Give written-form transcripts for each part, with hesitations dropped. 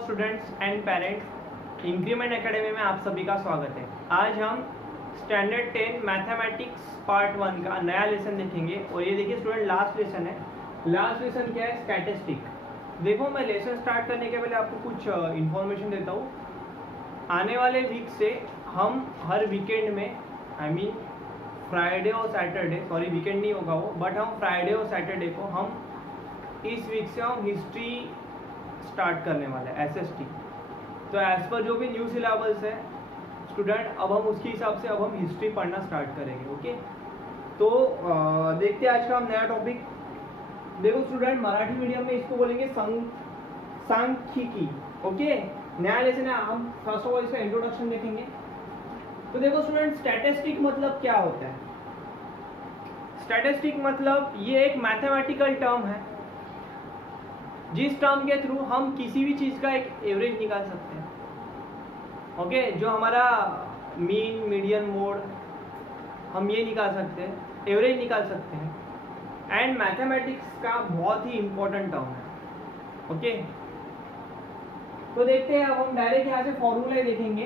Students and parents, increment academy में आप सभी का स्वागत है। आज हम स्टैंडर्ड 10 मैथमेटिक्स पार्ट 1 का नया लेसन देखेंगे। और ये देखिए स्टूडेंट, लास्ट लेसन है। लास्ट लेसन क्या है? स्टैटिस्टिक। देखो, मैं लेसन स्टार्ट करने के पहले आपको कुछ इन्फॉर्मेशन देता हूँ। आने वाले वीक से हम हर वीकेंड में, आई मीन फ्राइडे और सैटरडे, सॉरी वीकेंड नहीं होगा वो, बट हम फ्राइडे और सैटरडे को हम इस वीक से हम हिस्ट्री स्टार्ट करने वाले हैं, एसएसटी। तो एज पर जो भी न्यू सिलेबस है स्टूडेंट, अब हम उसके हिसाब से अब हम हिस्ट्री पढ़ना स्टार्ट करेंगे। ओके, तो देखते हैं आज का हम नया टॉपिक। देखो स्टूडेंट, मराठी मीडियम में इसको बोलेंगे सांख्यिकी। ओके, नया लेसन है। हम फर्स्ट ऑफ ऑल इसका इंट्रोडक्शन देखेंगे। तो देखो स्टूडेंट, स्टैटिस्टिक मतलब क्या होता है? स्टैटिस्टिक मतलब ये एक मैथमेटिकल टर्म है जिस टर्म के थ्रू हम किसी भी चीज़ का एक एवरेज निकाल सकते हैं। ओके, जो हमारा मीन, मीडियन, मोड, हम ये निकाल सकते हैं, एवरेज निकाल सकते हैं। एंड मैथमेटिक्स का बहुत ही इंपॉर्टेंट टर्म है। ओके, तो देखते हैं। अब हम डायरेक्ट यहाँ से फॉर्मूला देखेंगे।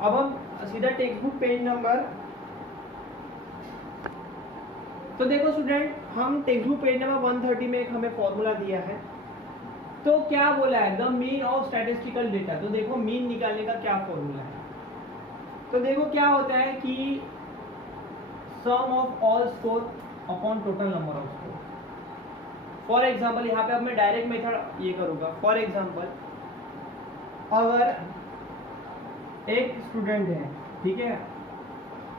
अब हम सीधा टेक्स्ट बुक पेज नंबर, तो देखो स्टूडेंट, हम टेक्स्ट बुक पेज नंबर 130 में एक हमें फॉर्मूला दिया है। तो क्या बोला है? The mean of statistical data. तो देखो, मीन निकालने का क्या फॉर्मूला है। तो देखो क्या होता है कि sum of all score upon total number of score. For example, यहाँ पे अब मैं डायरेक्ट मेथड ये करूंगा। फॉर एग्जांपल, अगर एक स्टूडेंट है, ठीक है,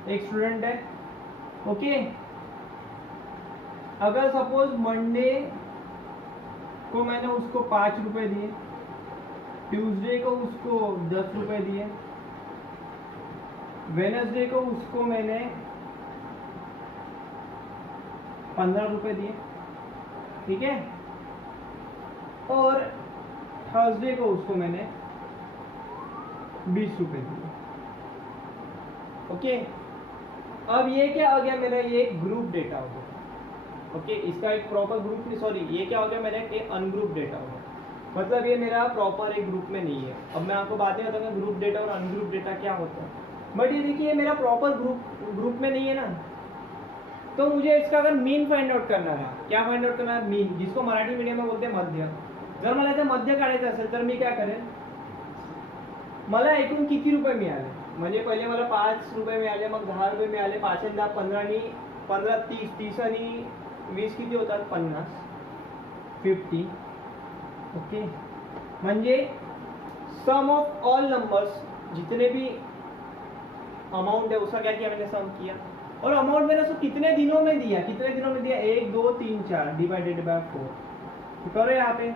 एक स्टूडेंट है, ओके, अगर सपोज मंडे को मैंने उसको 5 रुपए दिए, ट्यूसडे को उसको 10 रुपए दिए, वेडनेसडे को उसको मैंने 15 रुपए दिए, ठीक है, और थर्सडे को उसको मैंने 20 रुपए दिए। ओके, अब ये क्या हो गया मेरा? ये ग्रुप डेटा हो गया। ओके, इसका एक प्रॉपर ग्रुप नहीं, सॉरी, ये क्या हो गया मेरा? एक अनग्रुप डेटा हो गया। मतलब ये मेरा प्रॉपर एक ग्रुप में नहीं है। अब मैं आपको बातें बताऊंगा ग्रुप डेटा और अनग्रुप डेटा क्या होता है। बट ये देखिए, मेरा प्रॉपर ग्रुप में नहीं है ना। तो मुझे इसका अगर मीन फाइंड आउट करना है, क्या फाइंड आउट करना है? मीन, जिसको मराठी मीडियम में बोलते हैं मध्य। जर मला याचा मध्य काढायचं असेल तर मी काय करेन? मला एकूण किती रुपये मिळाले? म्हणजे पहिले मला 5 रुपये मिळाले, मग 10 रुपये मिळाले, 5 आणि 10 15 आणि 15 30, 30 आणि 20 किती होतात? 50, 50. ओके, म्हणजे सम ऑफ ऑल नंबर्स, जितने भी अमाउंट है उसका क्या किया मैंने? सम किया। और अमाउंट मैंने उसको कितने दिनों में दिया? कितने दिनों में दिया? 1 2 3 4 डिवाइडेड बाय 4। तो करो यहाँ पे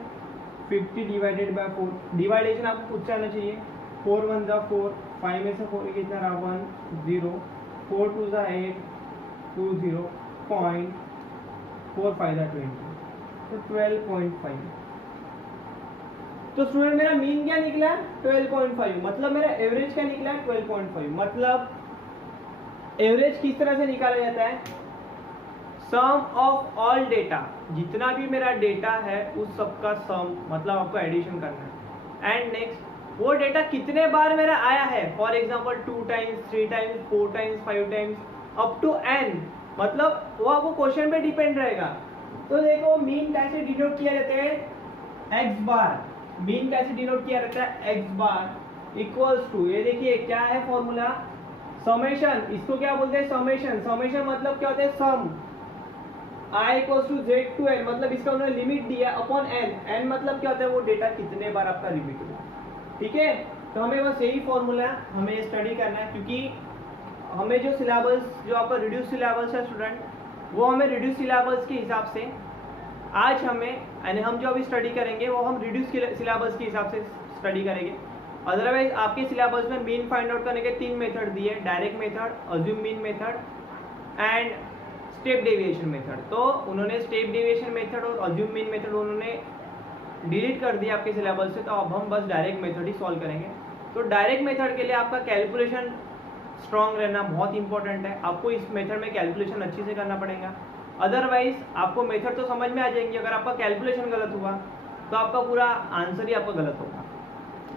50 डिवाइडेड बाय 4। डिवाइडेशन आपको कुछ आना चाहिए। 4 1 जा 4, 5 में से 4 कितना रहा? 1 0, 4 2 जा 8, 2 0, पॉइंट 4 5 जा 20, तो 12.5। तो स्टूडेंट, मेरा मीन क्या निकला? 12.5। मतलब मेरा एवरेज क्या निकला? 12.5। मतलब एवरेज किस तरह से निकाला जाता है? सम ऑफ ऑल डेटा, जितना भी मेरा डेटा है उस सबका सम, मतलब आपको एडिशन करना है। एंड नेक्स्ट, वो डेटा कितने बार मेरा आया है? For example 2 times, 3 times, 4 times, 5 times, up to n। मतलब वो आपको क्वेश्चन पे डिपेंड रहेगा। तो देखो, मीन कैसे डिनोट किया जाता है? x बार। मीन कैसे डिनोट किया जाता है? x बार इक्वल्स टू, ये देखिए क्या है फॉर्मूला? समेशन। इसको क्या बोलते हैं? समेशन। समेशन मतलब क्या होता है? Sum i equals to z to n। मतलब इसका उन्होंने लिमिट दिया अपॉन n। n मतलब क्या होता है? वो डेटा कितने बार आपका रिपीट हुआ। ठीक है, तो हमें बस यही फॉर्मूला हमें स्टडी करना है, क्योंकि हमें जो सिलेबस, जो आपका रिड्यूस सिलेबस है स्टूडेंट, वो हमें रिड्यूस सिलेबस के हिसाब से आज हमें, यानी हम जो अभी स्टडी करेंगे वो हम रिड्यूस सिलेबस के हिसाब से स्टडी करेंगे। अदरवाइज आपके सिलेबस में मीन फाइंड आउट करने के 3 मेथड दिए: direct method, assume mean method and step deviation method. तो उन्होंने स्टेप डेविएशन मेथड और अज्यूम मीन मेथड उन्होंने डिलीट कर दिया आपके सिलेबस से। तो अब हम बस डायरेक्ट मेथड ही सॉल्व करेंगे। तो डायरेक्ट मेथड के लिए आपका कैलकुलेशन स्ट्रॉन्ग रहना बहुत इंपॉर्टेंट है। आपको इस मेथड में कैलकुलेशन अच्छे से करना पड़ेगा। अदरवाइज आपको मेथड तो समझ में आ जाएंगी, अगर आपका कैलकुलेशन गलत हुआ तो आपका पूरा आंसर ही आपका गलत होगा।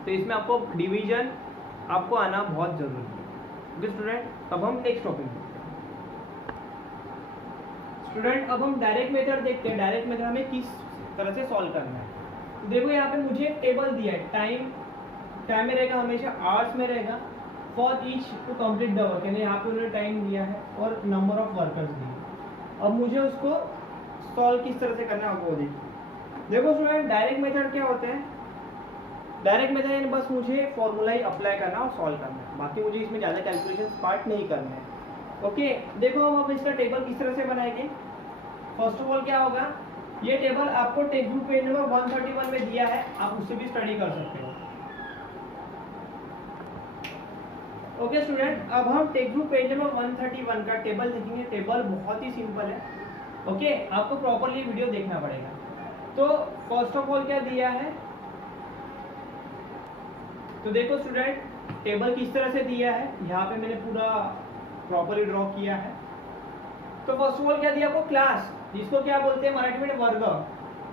तो इसमें आपको डिवीजन आपको आना बहुत जरूरी है। ओके स्टूडेंट, अब हम नेक्स्ट टॉपिक देखते हैं। स्टूडेंट अब हम डायरेक्ट मेथड देखते हैं। डायरेक्ट मेथड हमें किस तरह से सॉल्व करना है। तो देखो यहाँ पे मुझे एक टेबल दिया है, टाइम में रहेगा हमेशा आवर्स में रहेगा, for each to complete the work, यानी यहाँ पे उन्होंने टाइम दिया है और नंबर ऑफ वर्कर्स दिए। अब मुझे उसको सॉल्व किस तरह से करना है वो देखिए। देखो स्टूडेंट, डायरेक्ट मेथड क्या होते हैं? डायरेक्ट मेथड यानी बस मुझे फॉर्मूला ही अप्लाई करना और सॉल्व करना है, बाकी मुझे इसमें ज़्यादा कैलकुलेशन पार्ट नहीं करना है। ओके, देखो हम अब इसका टेबल किस तरह से बनाएंगे। फर्स्ट ऑफ ऑल क्या होगा, ये टेबल आपको टेक्स्ट बुक पेज नंबर 131 में दिया है, आप उससे भी स्टडी कर सकते हो। ओके स्टूडेंट, अब हम टेक्स्ट बुक पेज नंबर 131 का टेबल देखेंगे। टेबल बहुत ही सिंपल है। ओके, आपको प्रॉपर्ली वीडियो देखना पड़ेगा। तो फर्स्ट ऑफ ऑल क्या दिया है, तो देखो स्टूडेंट टेबल किस तरह से दिया है, यहाँ पे मैंने पूरा प्रॉपर्ली ड्रॉ किया है। तो फर्स्ट ऑफ ऑल क्या दिया आपको, क्लास, जिसको क्या बोलते हैं मराठी में वर्ग।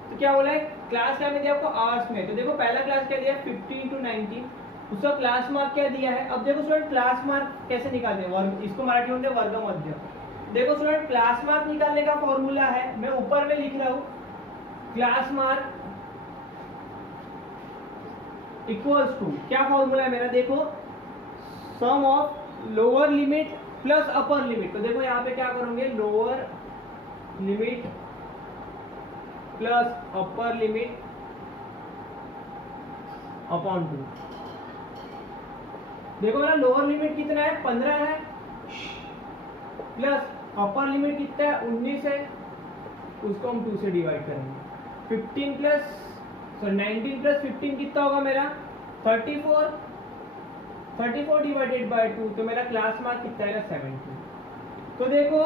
तो क्या बोला है, क्लास क्या में दिया आपको आवर्स में। तो देखो पहला क्लास क्या दिया 50 × 19, उसका क्लास मार्क क्या दिया है। अब देखो स्टूडेंट क्लास मार्क कैसे निकालते हैं, वर्ग, इसको मराठी में वर्ग मध्य। देखो स्टूडेंट क्लास मार्क निकालने का फॉर्मूला है, मैं ऊपर में लिख रहा हूँ, क्लास मार्क इक्वल्स टू, क्या फॉर्मूला है मेरा, देखो sum of lower limit plus upper limit. तो देखो यहाँ पे क्या करोगे, lower limit plus upper limit upon 2। देखो मेरा लोअर लिमिट कितना है 15 है, प्लस अपर लिमिट कितना है 19 है, उसको हम 2 से डिवाइड करेंगे। 19 प्लस 15 कितना होगा मेरा 34 डिवाइडेड बाय 2, तो मेरा क्लास मार्क कितना है 70। तो देखो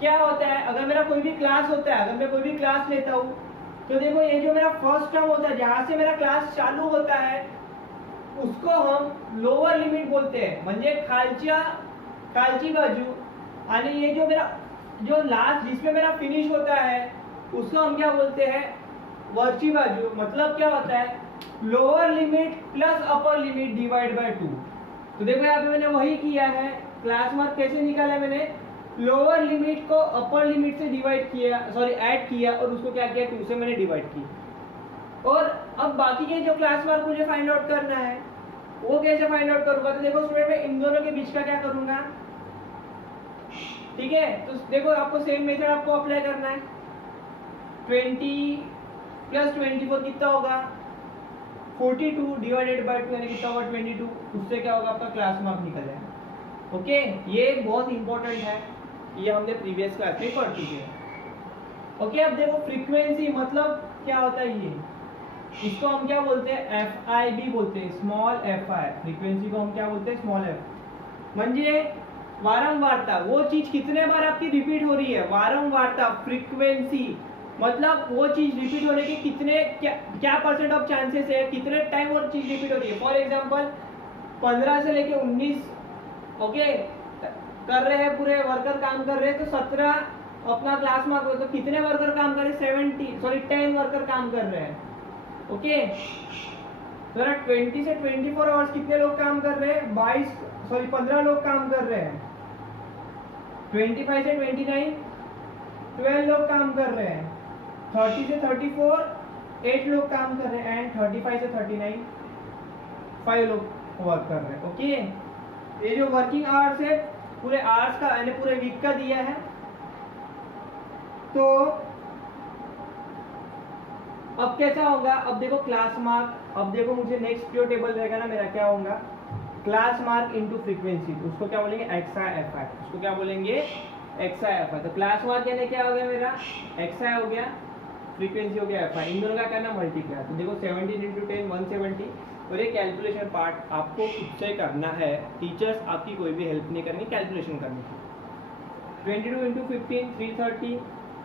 क्या होता है, अगर मेरा कोई भी क्लास होता है, अगर मैं कोई भी क्लास लेता हूँ, तो देखो ये जो मेरा फर्स्ट टर्म होता है, जहां से मेरा क्लास चालू होता है, उसको हम लोअर लिमिट बोलते हैं, म्हणजे खालची बाजू, आणि ये जो मेरा जो लास्ट जिसमें मेरा फिनिश होता है, उसको हम क्या बोलते हैं, वरची बाजू। मतलब क्या होता है, lower limit plus upper limit divide by 2। तो देखो यहाँ पे मैंने वही किया है, क्लास मार्क कैसे निकाला मैंने, लोअर लिमिट को अपर लिमिट से डिवाइड किया, सॉरी ऐड किया, और उसको क्या किया 2 से मैंने डिवाइड किया। और अब बाकी के जो क्लास मार्क मुझे फाइंड आउट करना है, वो कैसे फाइंड आउट करूंगा। तो देखो स्टूडेंट मैं इन दोनों के बीच का क्या करूंगा, ठीक है। तो देखो आपको सेम मेथड आपको अप्लाई करना है। 20 प्लस 24 कितना होगा 42 डिवाइडेड बाय 2, यानी कितना होगा 22, उससे क्या होगा आपका क्लास मार्क निकल जाएगा। ओके, ये बहुत इंपॉर्टेंट है, ये हमने प्रीवियस क्लास में पढ़ चुके हैं। ओके, अब देखो फ्रीक्वेंसी मतलब क्या होता है, ये इसको हम क्या बोलते हैं, FIB बोलते हैं, स्मॉल FI। फ्रीक्वेंसी को हम क्या बोलते हैं, स्मॉल f। म्हणजे वारंवारता, वो चीज कितने बार आपकी रिपीट हो रही है, वारंवारता, फ्रीक्वेंसी मतलब वो चीज रिपीट होने के कितने क्या परसेंट ऑफ चांसेस है, कितने टाइम वो चीज रिपीट हो रही है। फॉर एग्जांपल 15 से लेके 19 ओके कर रहे हैं, पूरे वर्कर काम कर रहे हैं, तो 17 अपना क्लास मार्क हो, तो कितने वर्कर काम कर रहे हैं 10 वर्कर काम कर रहे हैं। ओके, 20 से 24 आवर्स कितने लोग काम कर रहे हैं, 15 लोग काम कर रहे हैं। 25 से 29 12 लोग काम कर रहे हैं। 30 से 34 8 लोग काम कर रहे हैं, एंड 35 से 39 5 लोग वर्क कर रहे हैं। ओके, ये जो वर्किंग आवर्स है पूरे आवर्स का यानी पूरे वीक का दिया है। तो अब कैसा होगा, अब देखो क्लास मार्क, अब देखो मुझे नेक्स्ट जो टेबल रहेगा ना मेरा, क्या होगा, क्लास मार्क इनटू फ्रीक्वेंसी, उसको क्या बोलेंगे XI/FI, उसको क्या बोलेंगे XI/FI। तो क्लास मार्क यानी क्या हो गया मेरा XI हो गया, फ्रीक्वेंसी हो गया FI, इन दोनों का करना मल्टीप्लाई। तो देखो 17 × 10 170, और ये कैलकुलेशन पार्ट आपको खुद से करना है, टीचर्स आपकी कोई भी हेल्प नहीं करेंगे कैलकुलेशन करने की। 22 × 15 330,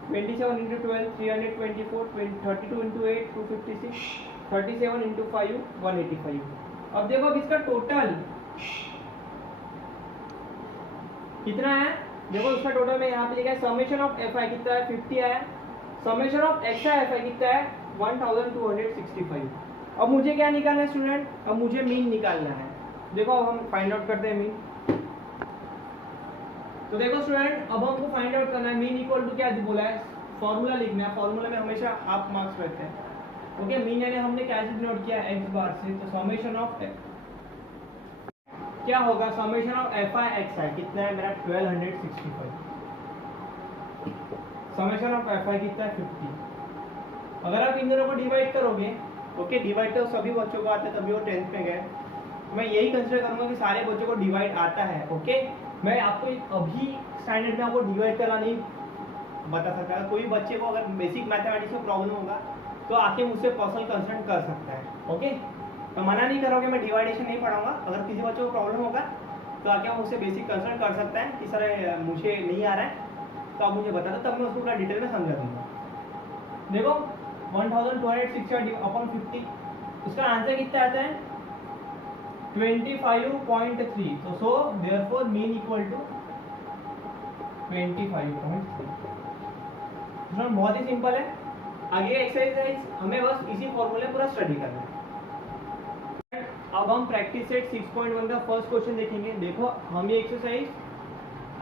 27 × 12 324, 32 × 8 256, 37 × 5 185। अब देखो अब इसका टोटल कितना है, देखो उसका टोटल में यहाँ पे लिखा है समेशन ऑफ FI कितना है 50 आया, समेशन ऑफ XI/FI कितना है 1265। अब मुझे क्या निकालना है स्टूडेंट, अब मुझे मीन निकालना है। देखो अब हम फाइंड आउट करते हैं मीन। तो देखो स्टूडेंट अब हमको फाइंड आउट करना है मीन इक्वल टू क्या बोला है, फॉर्मूला लिखना है। फॉर्मूला में हमेशा हाफ मार्क्स रहते हैं। ओके, मीन यानी हमने क्या डिनोट किया एक्स बार से, तो समेशन ऑफ क्या होगा, summation of F I X I कितना है मेरा 1265, समेशन ऑफ एफ आई कितना है 50। अगर आप इन दोनों को डिवाइड करोगे, ओके डिवाइड तो सभी बच्चों को आता है, तभी वो 10th में गए। मैं यही कंसिडर करूंगा कि सारे बच्चों को डिवाइड आता है। ओके, मैं आपको अभी स्टैंडर्ड में आपको डिवाइड करना नहीं बता सकता। कोई बच्चे को अगर बेसिक मैथमेटिक्स में प्रॉब्लम होगा तो आके मुझसे पर्सनल कंसल्ट कर सकता है। ओके, तो मना नहीं करोगे, मैं डिवाइडेशन नहीं पढ़ाऊंगा। अगर किसी बच्चे को प्रॉब्लम होगा तो आके मुझसे बेसिक कंसल्ट कर सकता है कि सर मुझे नहीं आ रहा है, तो आप मुझे बता दो, तब मैं उसको पूरा डिटेल में समझा दूंगा। देखो 1260 अपॉन 50, उसका आंसर कितना आता है 25.3। तो so therefore mean equal to 25.3। बहुत ही सिंपल है। आगे एक्सरसाइज हमें बस इसी फॉर्मूले पूरा स्टडी करना है। अब हम प्रैक्टिस सेट 6.1 का फर्स्ट क्वेश्चन देखेंगे। देखो हम ये exercise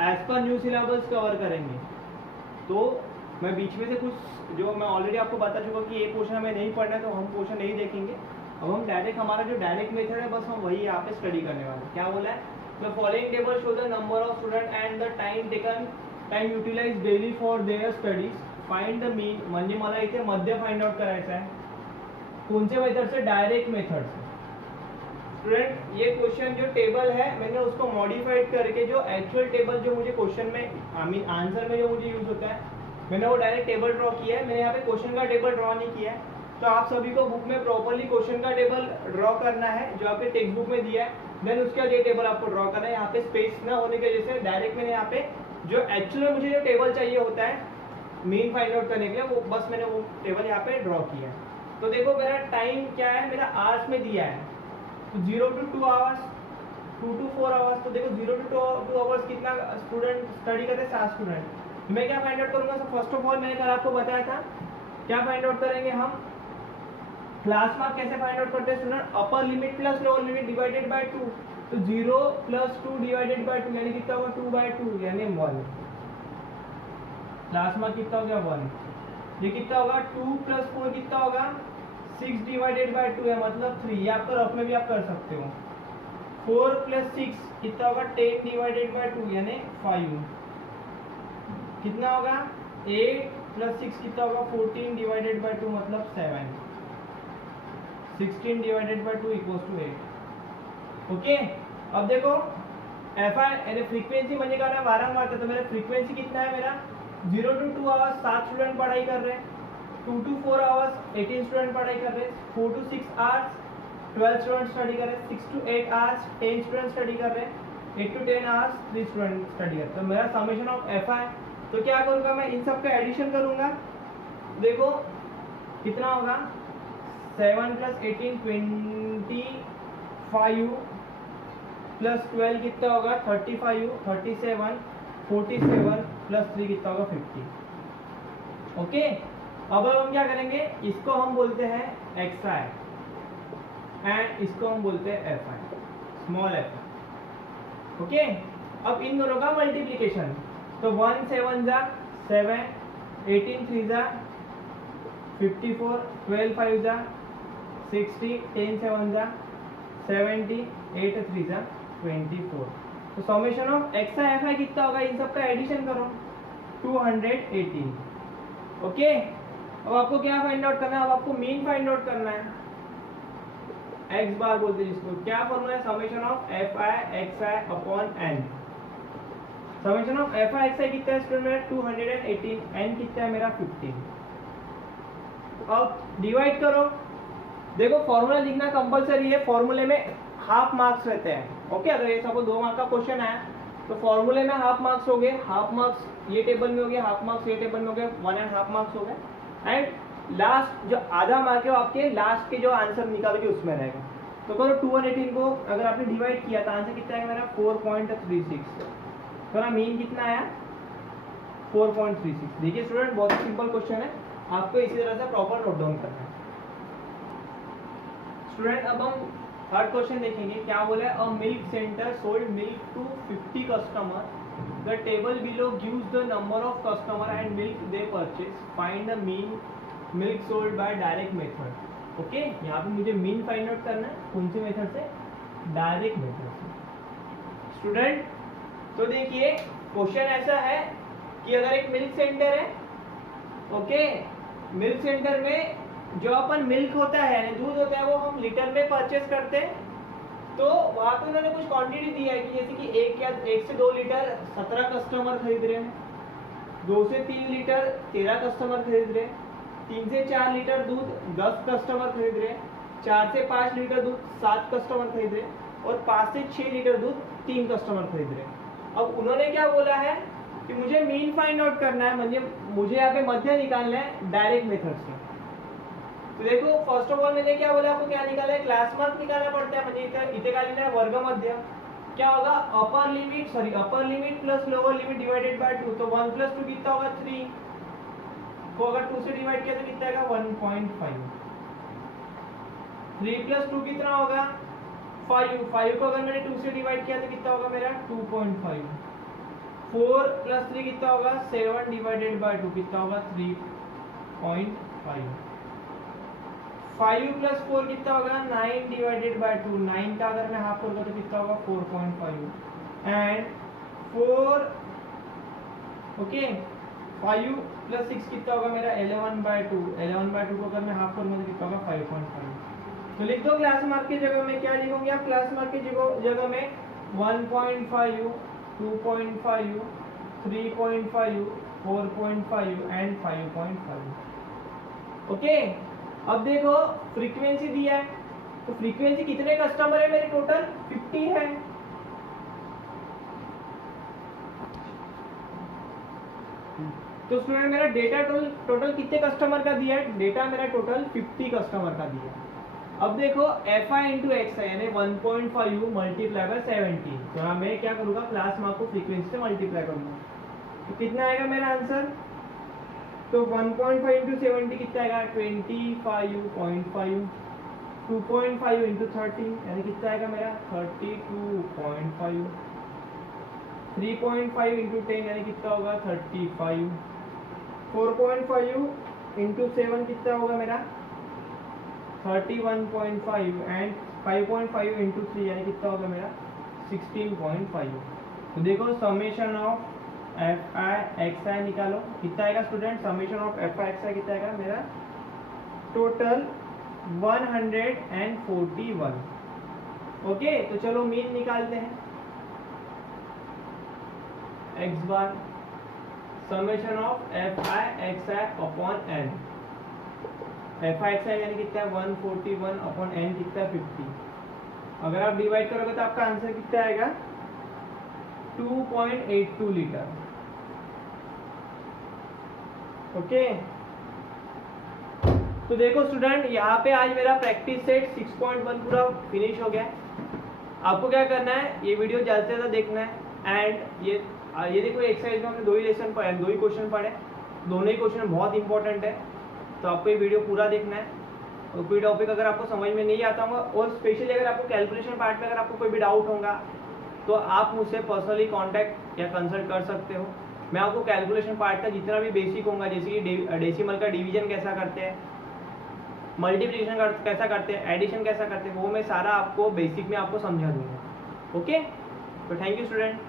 as per new syllabus cover करेंगे, तो मैं बीच में से कुछ जो मैं ऑलरेडी आपको बता चुका कि ये क्वेश्चन हमें नहीं पढ़ना है, तो हम क्वेश्चन नहीं देखेंगे। अब हम डायरेक्ट हमारा जो डायरेक्ट मेथड है बस हम वही यहाँ पे स्टडी करने वाले हैं। क्या बोला है, the following table show the number of student and the time utilize daily for their studies, find the mean. म्हणजे मला इथे मध्य फाइंड आउट करायचा है। कोणत्या मेथड से, डायरेक्ट मेथड से। स्टूडेंट ये क्वेश्चन जो टेबल है मैंने उसको मॉडिफाइड करके जो एक्चुअल टेबल जो मुझे क्वेश्चन में आई मीन आंसर में जो मुझे यूज होता है, मैंने वो डायरेक्ट टेबल ड्रॉ किया है। मैंने यहाँ पे क्वेश्चन का टेबल ड्रॉ नहीं किया है। तो आप सभी को बुक में प्रॉपर्ली क्वेश्चन का टेबल ड्रॉ करना है जो आपके टेक्स्ट बुक में दिया है। देन उसके बाद ये टेबल आपको ड्रॉ करना है। यहाँ पे स्पेस ना होने की वजह से डायरेक्ट मैंने यहाँ पे जो एक्चुअल में मुझे जो टेबल चाहिए होता है मीन फाइंड आउट करने के लिए, वो बस मैंने वो टेबल यहाँ पे ड्रॉ किया है। तो देखो मेरा टाइम क्या है, मेरा आवर्स में दिया है, तो 0 to 2 आवर्स, 2 to 4 आवर्स। तो देखो 0 to 2 आवर्स कितना स्टूडेंट स्टडी करते हैं, 7 स्टूडेंट। मैं क्या फाइंड आउट करूंगा, फर्स्ट ऑफ ऑल मैंने कल आपको बताया था क्या फाइंड आउट करेंगे हम, क्लास मार्क कैसे फाइंड आउट करते हैं student, upper limit plus lower limit divided by 2। तो 0 + 2 डिवाइडेड बाय 2 यानी कितना होगा 2/2 यानी 1। क्लास मार्क कितना हो गया 1। ये कितना होगा 2 + 4 कितना होगा 6 डिवाइडेड बाय 2 है मतलब 3। ये आपका रफ में भी आप कर सकते हो। 4 + 6 कितना होगा 10 डिवाइडेड बाय 2 यानी 5। कितना होगा 8 + 6 कितना होगा 14 डिवाइडेड बाय 2 मतलब 7। 16 डिवाइडेड बाय 2 = 8। ओके, अब देखो एफ आई यानी फ्रीक्वेंसी म्हणजे काय वारंवार, तो मेरा फ्रीक्वेंसी कितना है मेरा 0 to 2 आवर्स 7 स्टूडेंट पढ़ाई कर रहे हैं, 2 to 4 आवर्स 18 स्टूडेंट पढ़ाई कर रहे हैं, 4 to 6 आवर्स 12 स्टूडेंट स्टडी कर रहे हैं, 6 to 8 आवर्स 10 स्टूडेंट स्टडी कर रहे हैं, 8 to 10 आवर्स 3 स्टूडेंट स्टडी कर रहे हैं। तो मेरा समेशन ऑफ एफ आई, तो क्या करूँगा मैं इन सब का एडिशन करूँगा। देखो कितना होगा 7 + 18 25 + 12 कितना होगा 35 37 47 + 3 कितना होगा 50। ओके, अब हम क्या करेंगे, इसको हम बोलते हैं एक्स आई एंड इसको हम बोलते हैं F I, small F I. Okay, अब इन दोनों का मल्टीप्लीकेशन, तो 1 7 जा 7, 18 3 जा 54, 12 5 जा 60, 10 7 जा 70, 8 3 जा 24। तो summation of x I F I कितना होगा, इन सब का एडिशन करो 218। ओके, अब आपको क्या फाइंड आउट करना है, अब आपको मीन फाइंड आउट करना है। एक्स बार बोलते हैं जिसको, क्या फॉर्मूला है, summation of F I X I upon N. Summation of F I X I कितना है स्टूडेंट 218, एन कितना है मेरा 15। अब डिवाइड करो, देखो फॉर्मूला लिखना कंपलसरी है, फॉर्मूले में हाफ मार्क्स रहते हैं। ओके, अगर ये सपोज 2 मार्क का क्वेश्चन है तो फॉर्मूले में हाफ मार्क्स हो गए, हाफ मार्क्स ये टेबल में हो गए, हाफ मार्क्स ये टेबल में हो गए, 1.5 मार्क्स हो गए। एंड लास्ट जो आधा मार्क है वो आपके लास्ट के जो आंसर निकालोगे उसमें रहेगा। तो करो 218 को अगर आपने डिवाइड किया तो आंसर कितना आएगा मेरा 4.36। तो ना मीन कितना आया 4.36। देखिए स्टूडेंट बहुत ही सिंपल क्वेश्चन है, आपको इसी तरह से प्रॉपर नोट डाउन करना है। स्टूडेंट अब हम थर्ड क्वेश्चन देखेंगे। क्या बोला है, a milk centre sold milk to 50 customer, the table below gives the number of customer and milk they purchase, find the mean milk sold by direct method. Okay, यहाँ पे मुझे mean find out करना है, कौन सी method से, direct method से। Student तो देखिए क्वेश्चन ऐसा है कि अगर एक मिल्क सेंटर है, ओके, मिल्क सेंटर में जो अपन मिल्क होता है यानी दूध होता है वो हम लीटर में परचेस करते हैं, तो वहां पे उन्होंने कुछ क्वांटिटी दी है कि जैसे कि 1 से 2 लीटर 17 कस्टमर खरीद रहे हैं, 2 से 3 लीटर 13 कस्टमर खरीद रहे हैं, 3 से 4 लीटर दूध 10 कस्टमर खरीद रहे हैं, 4 से 5 लीटर दूध 7 कस्टमर खरीद रहे हैं और 5 से 6 लीटर दूध 3 कस्टमर खरीद रहे हैं। अब उन्होंने क्या बोला है कि मुझे मीन फाइंड आउट करना है, म्हणजे मुझे यहाँ पे मध्य निकालना है डायरेक्ट मेथड से। तो देखो फर्स्ट ऑफ ऑल मैंने क्या बोला आपको, क्या निकाला है, क्लास मार्क निकालना पड़ता है, म्हणजे इथे काय लिहिलं आहे, वर्ग मध्य। क्या होगा, upper limit plus lower limit divided by 2, तो 1 प्लस 2 कितना होगा 3 को अगर 2 से डिवाइड किया तो कितना आएगा 1.5, 3 प्लस 2 कितना होगा 5 को अगर मैंने 2 से डिवाइड किया तो कितना होगा मेरा 2.5, 4 प्लस 3 कितना होगा 7 डिवाइडेड बाय 2 कितना होगा 3.5, 5 प्लस 4 कितना होगा 9 डिवाइडेड बाय 2, 9 का अगर मैं हाफ करूंगा तो कितना होगा 4.5 एंड 4, ओके, 5 प्लस 6 कितना होगा मेरा 11 बाय 2, 11 बाय 2 को अगर मैं हाफ करूंगा तो कितना होगा 5.5। तो लिख दो क्लास मार्क की जगह में, क्या लिखोगे आप क्लास मार्क की जगह में 1.5, 2.5, 3.5, 4.5 एंड 5.5। ओके, अब देखो फ्रीक्वेंसी दिया है, तो फ्रीक्वेंसी कितने कस्टमर है मेरे, टोटल 50 है। तो स्टूडेंट मेरा डेटा टोटल कितने कस्टमर का दिया है, डेटा मेरा टोटल 50 कस्टमर का दिया है। अब देखो fi इंटू एक्स है यानी 1.5 मल्टीप्लाई बाय 70, तो मैं क्या करूंगा क्लास मार्क को फ्रीक्वेंसी से मल्टीप्लाई करूंगा, तो कितना आएगा मेरा आंसर, तो 1.5 इंटू 70 कितना आएगा 25.5, 2.5 इंटू 30 यानी कितना आएगा मेरा 32.5, 3.5 इंटू 10 यानी कितना होगा 35, 4.5 इंटू 7 कितना होगा मेरा 31.5 एंड 5.5 इंटू 3 यानी कितना होगा मेरा 16.5। तो देखो summation of F I X I निकालो, कितना आएगा student, summation of F I X I कितना आएगा मेरा टोटल 141। ओके, तो चलो मीन निकालते हैं, X bar summation of F I X I upon N, F I X I यानी कितना है 141 अपॉन एन कितना है 50, अगर आप डिवाइड करोगे तो आपका आंसर कितना आएगा 2.82 लीटर। ओके, तो देखो स्टूडेंट यहाँ पे आज मेरा प्रैक्टिस सेट 6.1 पूरा फिनिश हो गया है। आपको क्या करना है, ये वीडियो ज़्यादा से ज़्यादा देखना है एंड ये देखो एक्सरसाइज में हमने 2 ही लेसन पढ़े, 2 ही क्वेश्चन पढ़े, दोनों ही क्वेश्चन बहुत इंपॉर्टेंट है, तो आपको ये वीडियो पूरा देखना है। और कोई टॉपिक अगर आपको समझ में नहीं आता होगा और स्पेशली अगर आपको कैलकुलेशन पार्ट में अगर आपको कोई भी डाउट होगा तो आप मुझसे पर्सनली कांटेक्ट या कंसल्ट कर सकते हो। मैं आपको कैलकुलेशन पार्ट का जितना भी बेसिक होगा, जैसे कि डेसिमल का डिवीजन कैसा करते हैं, मल्टीप्लिकेशन कैसा करते हैं, एडिशन कैसा करते हैं, वो मैं सारा आपको बेसिक में आपको समझा दूंगा। ओके, तो थैंक यू स्टूडेंट।